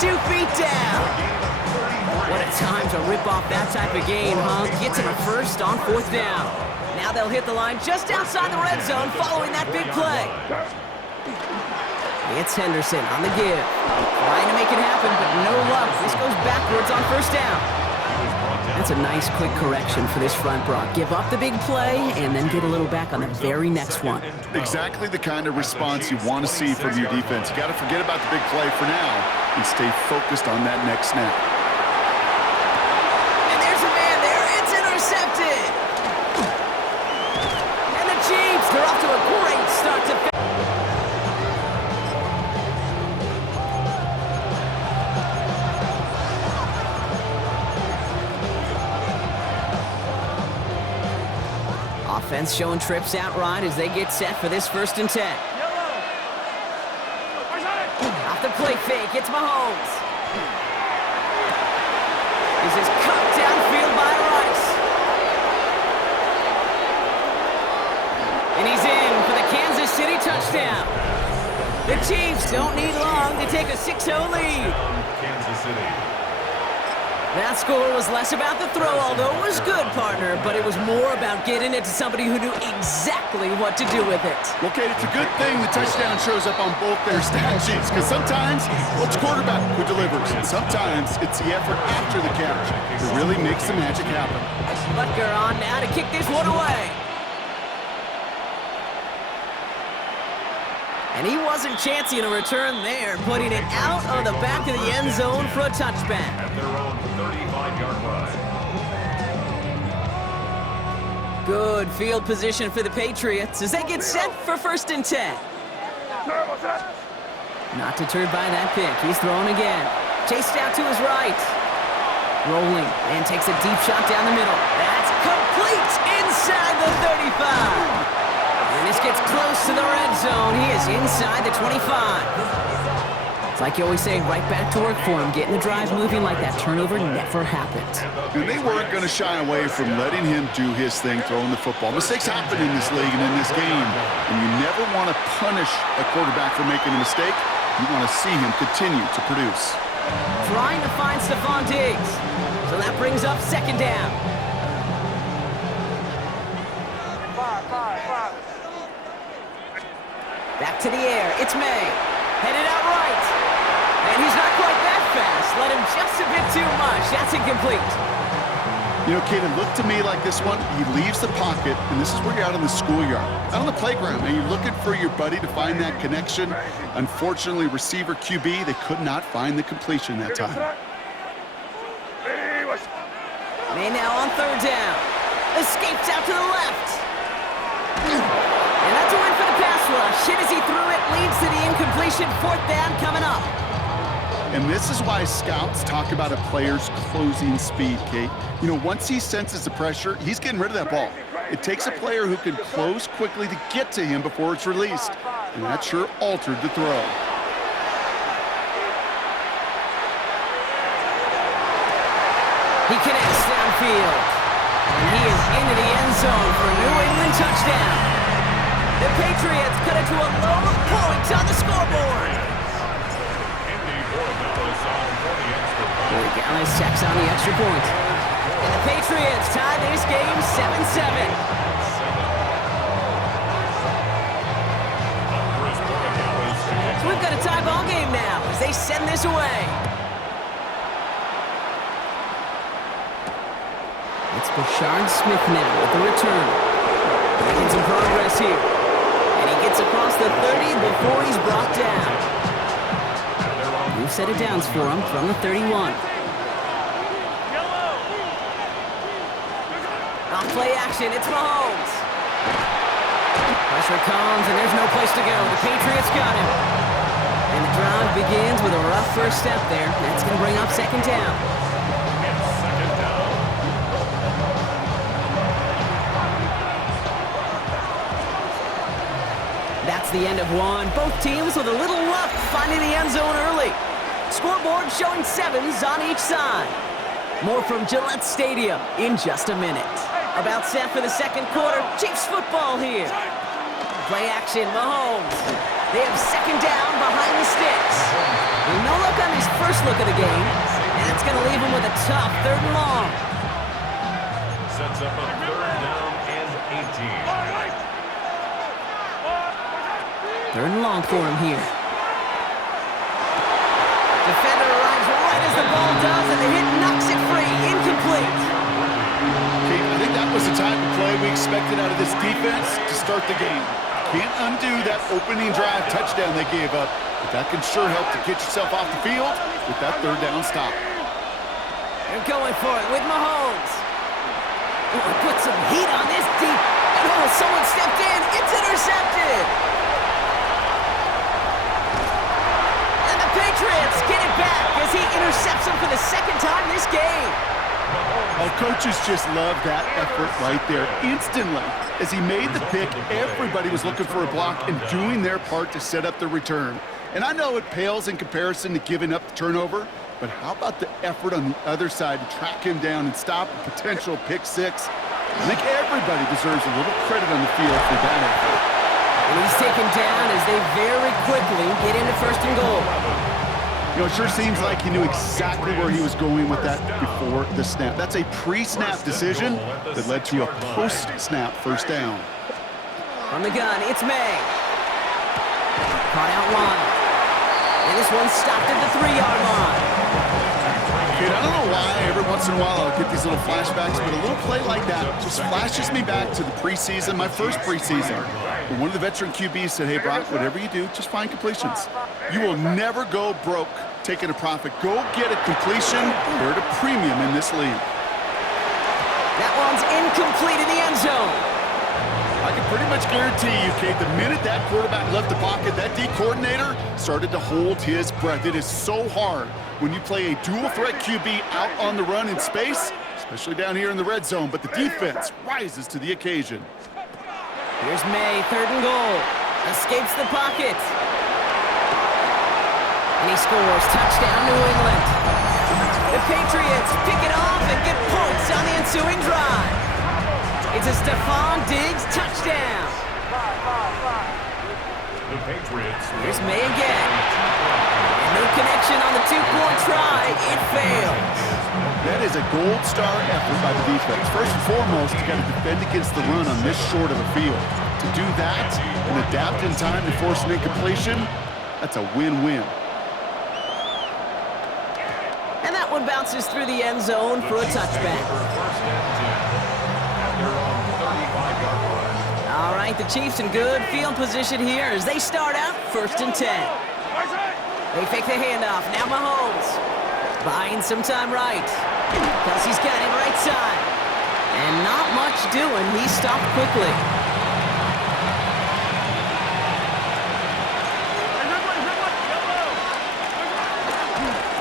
2 feet down. What a time to rip off that type of game, huh? Gets him a first on 4th down. Now they'll hit the line just outside the red zone following that big play. It's Henderson on the give. Trying to make it happen, but no luck. This goes backwards on 1st down. That's a nice quick correction for this front, Brock. Give up the big play and then get a little back on the very next one. Exactly the kind of response you want to see from your defense. You got to forget about the big play for now and stay focused on that next snap. And there's a man there. It's intercepted. And the Chiefs, they're off to a great start to finish. Offense showing trips out right as they get set for this 1st and 10. Off the play fake, it's Mahomes. This is cut downfield by Rice. And he's in for the Kansas City touchdown. The Chiefs don't need long to take a 6-0 lead. Kansas City. That score was less about the throw, although it was good, partner, but it was more about getting it to somebody who knew exactly what to do with it. Well, Kate, it's a good thing the touchdown shows up on both their stat sheets, because sometimes it's quarterback who delivers, and sometimes it's the effort after the catch that really makes the magic happen. Butker on now to kick this one away. And he wasn't chancing a return there, putting it out of the back of the end zone for a touchback. At their own 35-yard line. Good field position for the Patriots as they get set for 1st and 10. Not deterred by that pick. He's throwing again. Chased out to his right. Rolling and takes a deep shot down the middle. That's complete inside the 35. And this gets close to the red zone. He is inside the 25. It's like you always say, right back to work for him. Getting the drive moving like that turnover never happened. And they weren't going to shy away from letting him do his thing, throwing the football. Mistakes happen in this league and in this game. And you never want to punish a quarterback for making a mistake. You want to see him continue to produce. Trying to find Stephon Diggs. So that brings up 2nd down. Back to the air. It's May. Headed out right. And he's not quite that fast. Let him just a bit too much. That's incomplete. You know, Kate, it looked to me like this one, he leaves the pocket, and this is where you're out in the schoolyard, out on the playground, and you're looking for your buddy to find that connection. Unfortunately, receiver QB, they could not find the completion that time. May now on 3rd down. Escapes out to the left. And that's a win for the pass rush. Hit as he threw it, leads to the incompletion. 4th down coming up. And this is why scouts talk about a player's closing speed, Kate. You know, once he senses the pressure, he's getting rid of that ball. It takes a player who can close quickly to get to him before it's released. And that sure altered the throw. He connects downfield. And he is into the end zone for a New England touchdown. The Patriots cut it to a lower point on the scoreboard. Dallas checks on the extra point. And the Patriots tie this game 7-7. So we've got a tie ball game now as they send this away. It's Bashard Smith now with the return. Making some progress here. And he gets across the 30 before he's brought down. New set of downs for him from the 31. Off play action, it's Mahomes. Pressure comes, and there's no place to go. The Patriots got him. And the drive begins with a rough first step there. That's going to bring up 2nd down. That's the end of one. Both teams with a little luck finding the end zone early. Scoreboard showing 7s on each side. More from Gillette Stadium in just a minute. About set for the 2nd quarter. Chiefs football here. Play action, Mahomes. They have 2nd down behind the sticks. And no luck on his his first look of the game, and it's going to leave him with a tough 3rd and long. Sets up a 3rd down and 18. 3rd and long for him here. Defender arrives right as the ball does, and the hit knocks it free. Incomplete. Kate, I think that was the type of play we expected out of this defense to start the game. Can't undo that opening drive touchdown they gave up, but that can sure help to get yourself off the field with that 3rd down stop. They're going for it with Mahomes. Oh, put some heat on this deep. And oh, someone stepped in. It's intercepted. And the Patriots get it back as he intercepts him for the 2nd time this game. Oh, coaches just love that effort right there. Instantly, as he made the pick, everybody was looking for a block and doing their part to set up the return. And I know it pales in comparison to giving up the turnover, but how about the effort on the other side to track him down and stop a potential pick 6? I think everybody deserves a little credit on the field for that effort. And he's taken down as they very quickly get into 1st and goal. You know, it sure seems like he knew exactly where he was going with that before the snap. That's a pre-snap decision that led to a post-snap 1st down. From the gun, it's May. Caught out wide. And this one stopped at the 3-yard line. Kid, I don't know why every once in a while I'll get these little flashbacks, but a little play like that just flashes me back to the preseason, my first preseason. When one of the veteran QBs said, hey, Brock, whatever you do, just find completions. You will never go broke taking a profit. Go get a completion. They're at a premium in this league. That one's incomplete in the end zone. I can pretty much guarantee you, Kate, the minute that quarterback left the pocket, that D coordinator started to hold his breath. It is so hard when you play a dual-threat QB out on the run in space, especially down here in the red zone, but the defense rises to the occasion. Here's May, 3rd and goal. Escapes the pocket. And he scores. Touchdown, New England. The Patriots pick it off and get points on the ensuing drive. It's a Stephon Diggs touchdown. The Patriots. Here's May again. And no connection on the 2-point try. It fails. That is a gold star effort by the defense. First and foremost, you got to defend against the run on this short of a field. To do that and adapt in time to force an incompletion, that's a win-win. And that one bounces through the end zone for a touchback. All right, the Chiefs in good field position here as they start out 1st and 10. They fake the handoff. Now Mahomes buying some time right. Kelsey's got it right side. And not much doing. He stopped quickly.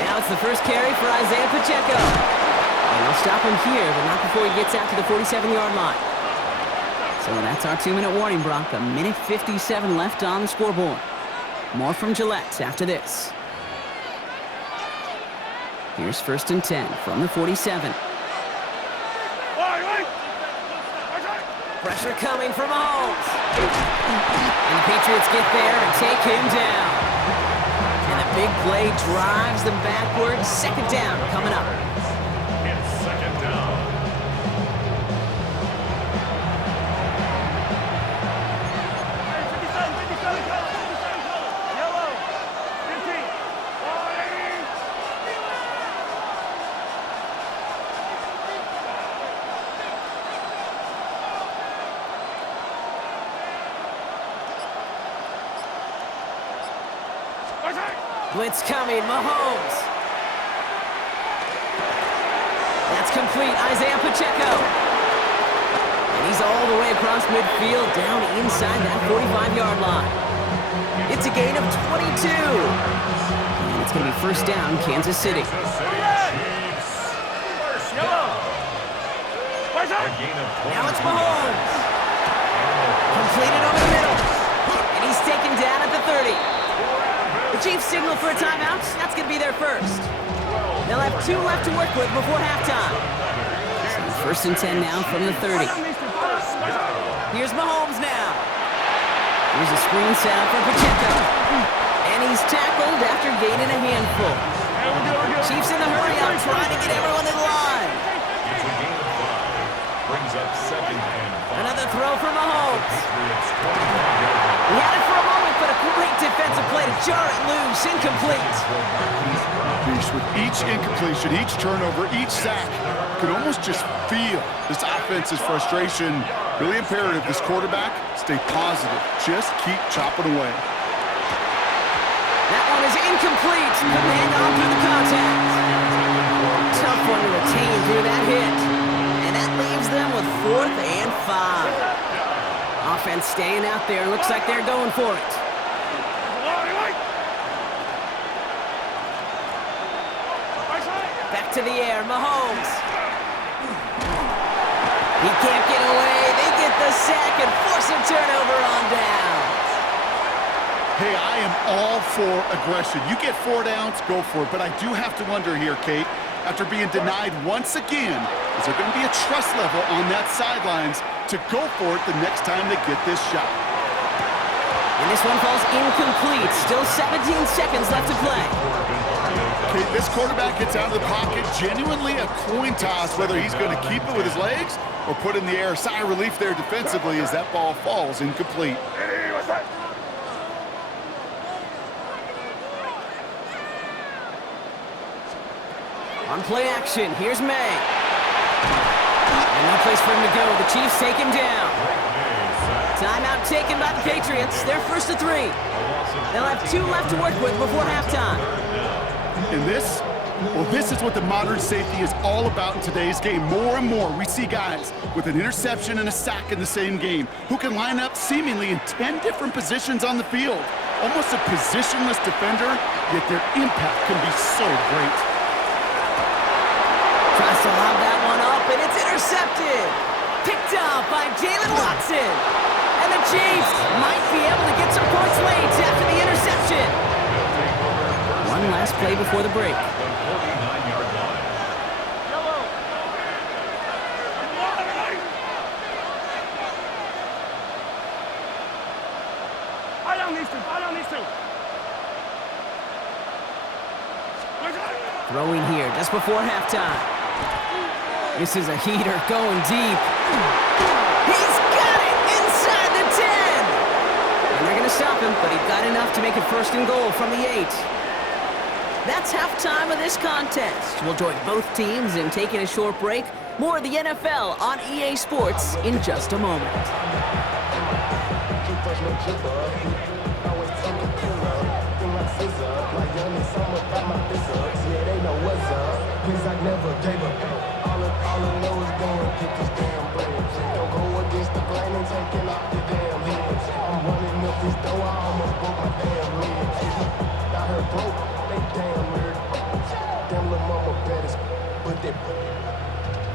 Now it's the first carry for Isaiah Pacheco. And they'll stop him here, but not before he gets out to the 47-yard line. So that's our 2-minute warning, Brock. 1:57 left on the scoreboard. More from Gillette after this. Here's 1st and 10 from the 47. Pressure coming from Mahomes. And the Patriots get there and take him down. And the big play drives them backwards. 2nd down coming up. It's 2nd down. Blitz coming, Mahomes. That's complete, Isaiah Pacheco. And he's all the way across midfield, down inside that 45-yard line. It's a gain of 22. And it's going to be 1st down, Kansas City. Now it's Mahomes. Completed over the middle. And he's taken down at the 30. The Chiefs signal for a timeout. That's going to be their first. They'll have 2 left to work with before halftime. So 1st and 10 now from the 30. Here's Mahomes now. Here's a screen set up for Pacheco. And he's tackled after gaining a handful. Chiefs in the hurry up, trying to get everyone in line. It's a gain of 5. Brings up 2nd and 5. Another throw for Mahomes. Patriots 25-yard He had it for a moment, but a great defensive play to jar it loose. Incomplete. Beast, with each incompletion, each turnover, each sack, could almost just feel this offense's frustration. Really imperative this quarterback stay positive. Just keep chopping away. That one is incomplete. Couldn't hang on through the contact. Tough one to retain through that hit. And that leaves them with 4th and 5. Offense staying out there. Looks like they're going for it. Back to the air, Mahomes. He can't get away. They get the sack and force a turnover on down. Hey, I am all for aggression. You get 4 downs, go for it. But I do have to wonder here, Kate, after being denied once again, is there going to be a trust level on that sidelines to go for it the next time they get this shot? And this one falls incomplete. Still 17 seconds left to play. Kate, this quarterback gets out of the pocket, genuinely a coin toss, whether he's going to keep it with his legs or put in the air. Sigh of relief there defensively as that ball falls incomplete. On play action, here's May. And no place for him to go. The Chiefs take him down. Timeout taken by the Patriots. They're 1st to 3. They'll have 2 left to work with before halftime. And this, well, this is what the modern safety is all about in today's game. More and more, we see guys with an interception and a sack in the same game who can line up seemingly in 10 different positions on the field. Almost a positionless defender, yet their impact can be so great. Tries to lob that one up, and it's intercepted. Picked up by Jalen Watson. And the Chiefs might be able to get some points late after the interception. One last play before the break. Throwing here just before halftime. This is a heater going deep. He's got it inside the 10. And they're going to stop him, but he got enough to make it 1st and goal from the 8. That's halftime of this contest. We'll join both teams in taking a short break. More of the NFL on EA Sports in just a moment.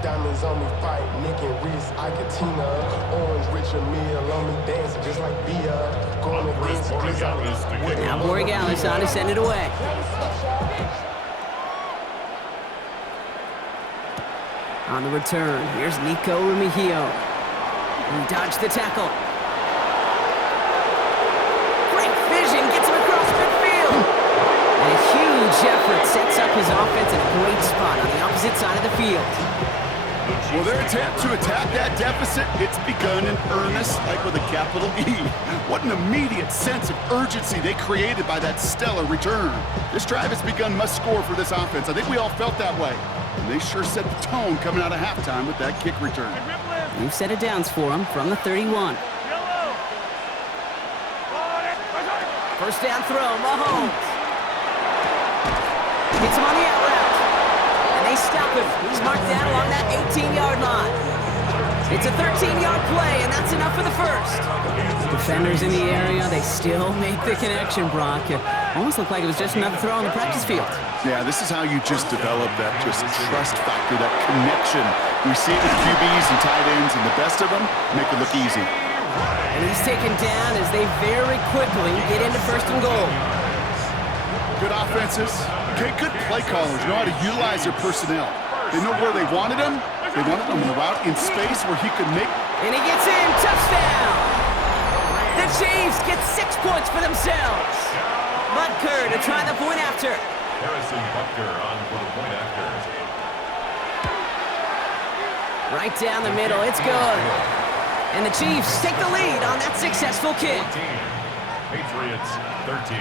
Diamonds on me fight, Nick and Reese, Ikatina, Orange Richard Mill on me dancing just like Bia. Going against Now Borregales on to send it away. On the return, here's Nico Remigio. He dodged the tackle. Great vision, gets him across midfield. And a huge effort sets up his offense in a great spot on the opposite side of the field. Well, their attempt to attack that deficit, it's begun in earnest, like with a capital E. What an immediate sense of urgency they created by that stellar return. This drive has begun must score for this offense. I think we all felt that way. And they sure set the tone coming out of halftime with that kick return. You've set it downs for him from the 31. First down throw, Mahomes. Hits him on the out route. And they stop him. He's marked down along that 18-yard line. It's a 13-yard play, and that's enough for the first. Defenders in the area, they still make the connection, Brock. It almost looked like it was just another throw on the practice field. Yeah, this is how you just develop that just trust factor, that connection. We see it with QBs and tight ends, and the best of them make it look easy. And he's taken down as they very quickly get into 1st and goal. Good offenses. Okay, good play callers know how to utilize their personnel. They know where they wanted him. They wanted him on the route in space where he could make... And he gets in. Touchdown! The Chiefs get 6 points for themselves. Butker to try the point after. Harrison Butker on for the point after. Right down the middle, it's good. And the Chiefs take the lead on that successful kick. 14. Patriots 13.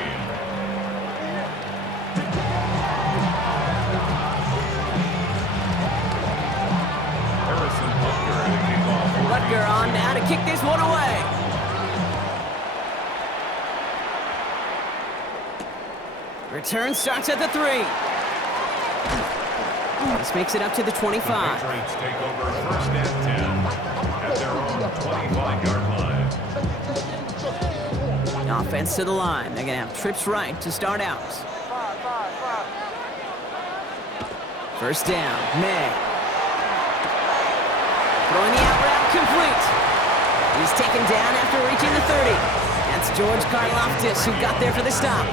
Harrison Butker to kick off. Butker on now to kick this one away. Return starts at the 3. This makes it up to the 25. Patriots take over first and 10 at their own 25-yard line. Offense to the line. They're going to have trips right to start out. First down, May. Throwing the out route complete. He's taken down after reaching the 30. That's George Karlaftis who got there for the stop.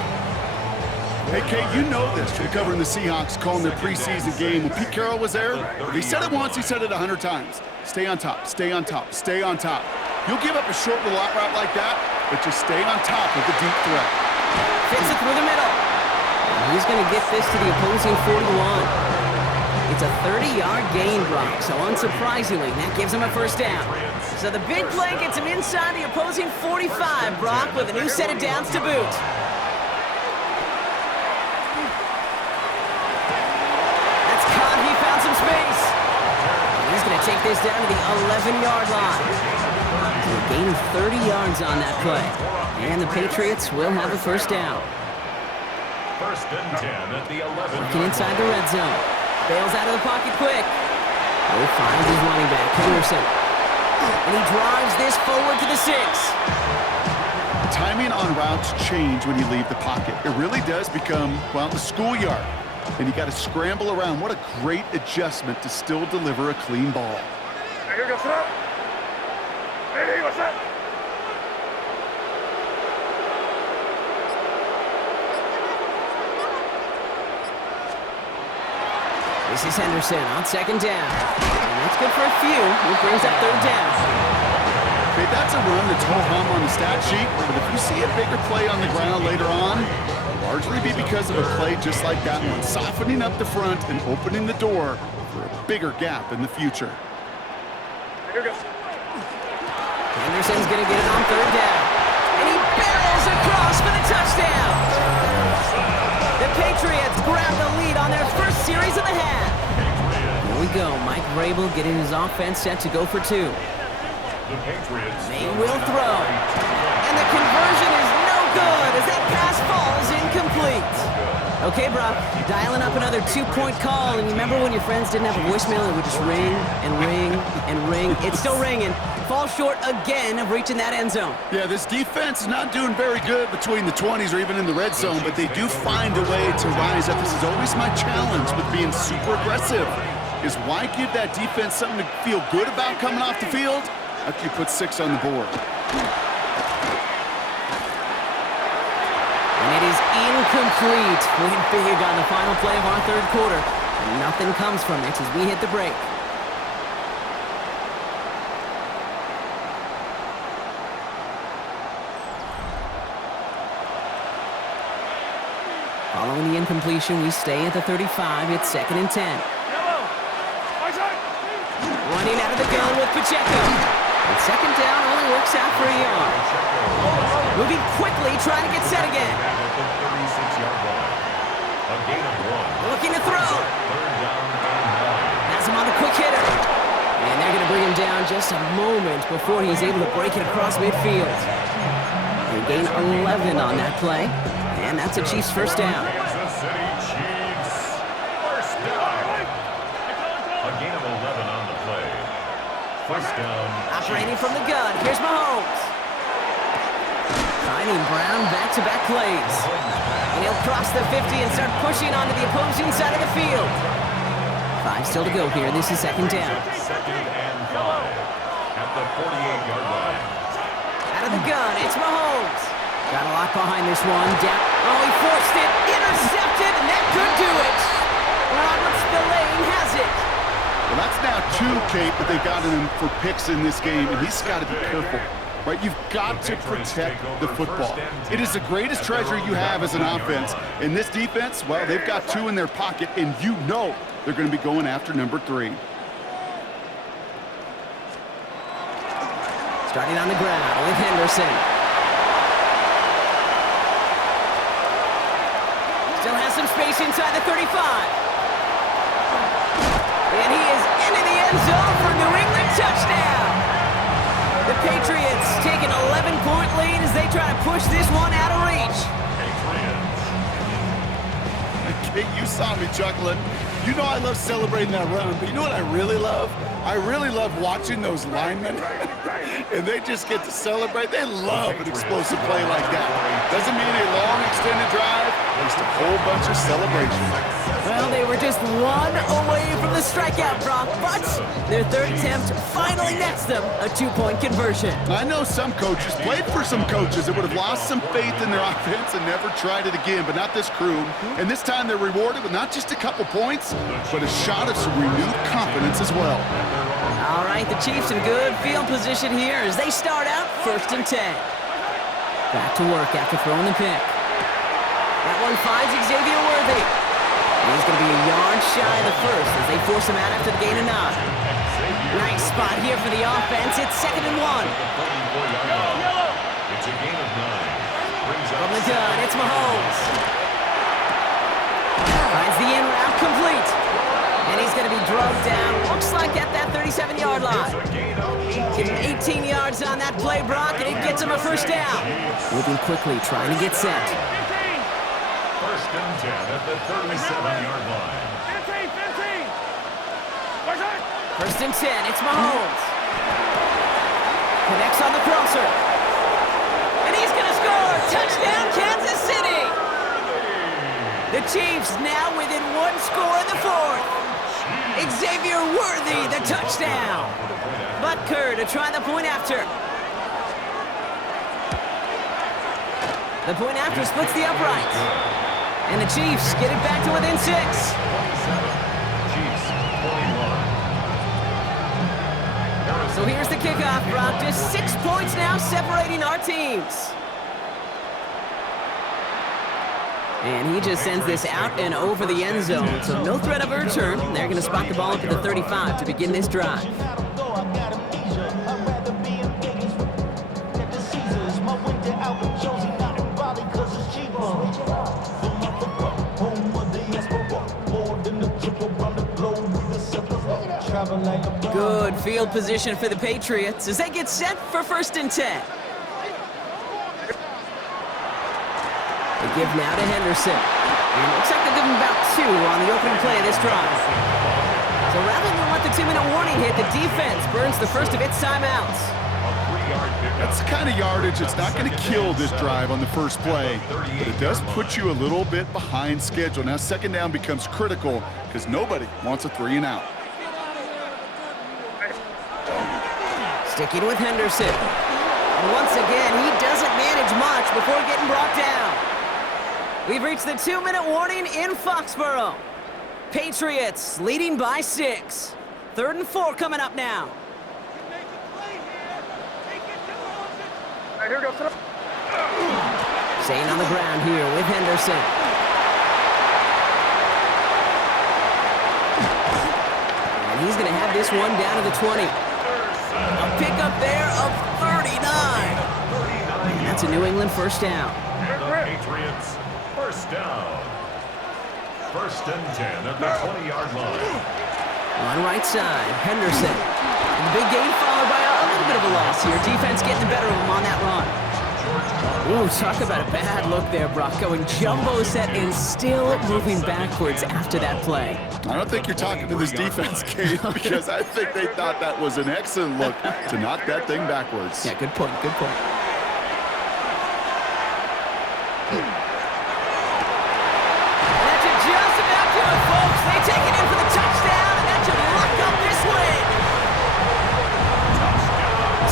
Hey, Kate, you know this from covering the Seahawks, calling their preseason game. When Pete Carroll was there, if he said it once, he said it 100 times. Stay on top, stay on top, stay on top. You'll give up a short little out route like that, but just stay on top of the deep threat. Fits it through the middle. And he's going to get this to the opposing 41. It's a 30-yard gain, Brock, so unsurprisingly, that gives him a first down. So the big play gets him inside the opposing 45, Brock, with a new set of downs to boot. That's caught. He found some space. And he's going to take this down to the 11-yard line. So a gain of 30 yards on that play. And the Patriots will have a first down. First and 10 at the 11. Working inside the red zone. Bails out of the pocket quick. Oh, finds his running back, Henderson. And he drives this forward to the 6. Timing on routes change when you leave the pocket. It really does become, well, the schoolyard. And you got to scramble around. What a great adjustment to still deliver a clean ball. This is Henderson on second down. And that's good for a few. It brings up third down. Okay, that's a run that's ho-hum on the stat sheet, but if you see a bigger play on the ground later on, it'll largely be because of a play just like that one, softening up the front and opening the door for a bigger gap in the future. Henderson's going to get it on third down. And he barrels across for the touchdown. The Patriots grab the lead on their first series of the half. Here we go. Mike Vrabel getting his offense set to go for 2. The Patriots They will throw. And the conversion is no good as that pass falls incomplete. Okay, Brock, dialing up another 2-point call. And remember when your friends didn't have a voicemail? It would just ring and ring and ring. It's still ringing. Fall short again of reaching that end zone. Yeah, this defense is not doing very good between the 20s or even in the red zone, but they do find a way to rise up. This is always my challenge with being super aggressive, is why give that defense something to feel good about coming off the field after you put 6 on the board. And it is incomplete. Went big on the final play of our third quarter. And nothing comes from it as we hit the break. Following the incompletion, we stay at the 35. It's 2nd and 10. Running out of the gun with Pacheco. And second down only works out for a yard. Moving quickly, trying to get set again. at the 36-yard line. A gain of 1. Looking to throw. Third down and 9. Has him on the quick hitter. And they're going to bring him down just a moment before he's able to break it across midfield. They gain 11 on that play. And that's a Chiefs first down. Kansas City Chiefs. First down. A gain of 11 on the play. First down. Operating from the gun. Here's Mahomes. Finding Brown back-to-back plays. And he'll cross the 50 and start pushing onto the opposing side of the field. 5 still to go here. This is second down. Second and 5 at the 48-yard line. Out of the gun, it's Mahomes. Got a lot behind this one. Down. Oh, he forced it. Intercepted, and that could do it. Robert Spillane has it. Well, that's now 2, Kate, that they've gotten him for picks in this game, and he's got to be careful. right? You've got to protect the football. It is the greatest treasure you have as an offense. In this defense, well, they've got 2 in their pocket, and you know they're going to be going after number 3. Starting on the ground with Henderson. Still has some space inside the 35. And he is into the end zone for New England touchdown. The Patriots take an 11-point lead as they try to push this one out of reach. Kate, you saw me chuckling. You know I love celebrating that run, but you know what I really love? I really love watching those linemen, and they just get to celebrate. They love an explosive play like that. Doesn't mean a long extended drive, just a whole bunch of celebration. Well, they were just 1 away from the strikeout, Brock, but their 3rd attempt finally nets them a 2-point conversion. I know some coaches, played for some coaches that would have lost some faith in their offense and never tried it again, but not this crew. And this time they're rewarded with not just a couple points, but a shot of some renewed confidence as well. All right, the Chiefs in good field position here as they start out 1st and 10. Back to work after throwing the pick. That one finds Xavier Worthy. And he's going to be a yard shy of the first as they force him out after the gain of 9. Nice spot here for the offense. It's 2nd and 1. It's a gain of 9. From the gun, it's Mahomes. Finds the in route complete. And he's going to be drugged down, looks like at that 37-yard line. Give him 18 yards on that play, Brock, and it gets him a 1st down. Moving quickly, trying to get set. 1st and 10 at the 37-yard line. 1st and 10, it's Mahomes. Connects on the crosser. And he's going to score! Touchdown, Kansas City! The Chiefs now within 1 score in the 4th. Xavier Worthy, the touchdown. Butker to try the point after. The point after splits the uprights. And the Chiefs get it back to within 6. 27. Chiefs, 21. So here's the kickoff, Brock. Just 6 points now separating our teams. And he just sends this out and over the end zone. So no threat of a return. They're going to spot the ball up at the 35 to begin this drive. Good field position for the Patriots as they get set for 1st and 10. They give now to Henderson. And it looks like they'll give him about 2 on the opening play of this drive. So rather than let the 2-minute warning hit, the defense burns the first of its timeouts. That's the kind of yardage that's not going to kill this drive on the first play, but it does put you a little bit behind schedule. Now 2nd down becomes critical because nobody wants a 3-and-out. Sticking with Henderson. And once again, he doesn't manage much before getting brought down. We've reached the 2-minute warning in Foxborough. Patriots leading by 6. 3rd and 4 coming up now. Here goes. Staying on the ground here with Henderson. And he's going to have this one down to the 20. A pickup there of 39. And that's a New England 1st down. And the Patriots, 1st down. 1st and 10 at the 20-yard line. On right side, Henderson. And the big gain followed by a little bit of a loss here. Defense getting the better of him on that run. Ooh, talk about a bad look there, Brock. Going jumbo set and still moving backwards after that play. I don't think you're talking to this defense, Kate, because I think they thought that was an excellent look to knock that thing backwards. Yeah, good point, good point. That's just about do it, folks. They take it in for the touchdown, and that should lock up this win.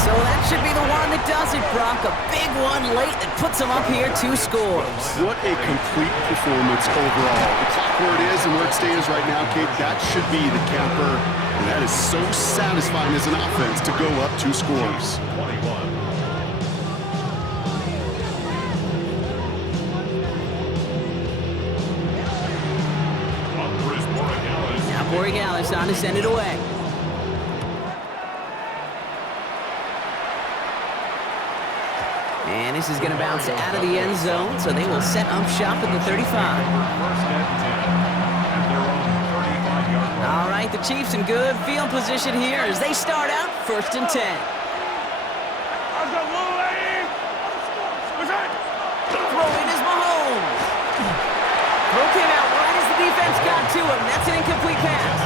So that should be the one that does it, Brock. A big one late that puts them up here 2 scores. What a complete performance overall. The clock where it is and where it stands right now, Kate, that should be the capper. And that is so satisfying as an offense to go up 2 scores. 21. Corey Gallis on to send it away. And this is going to bounce out of the end zone, so they will set up shop at the 35. First and 10 at their own 35-yard line. All right, the Chiefs in good field position here as they start out first and 10. Throwing is Mahomes. Throw came out right as the defense got to him. That's an incomplete pass.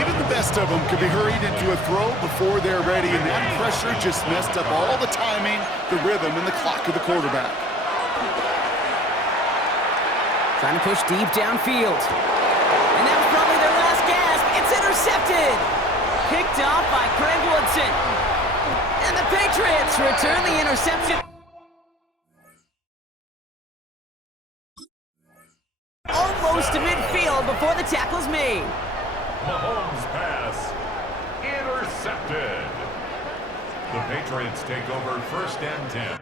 Even the best of them could be hurried into a throw before they're ready, and that pressure just messed up all the timing, the rhythm, and the clock of the quarterback. Trying to push deep downfield. And that was probably their last gasp. It's intercepted. Picked off by Craig Woodson. And the Patriots return the interception. Almost to midfield before the tackle's made. Mahomes' pass intercepted. The Patriots take over first and 10.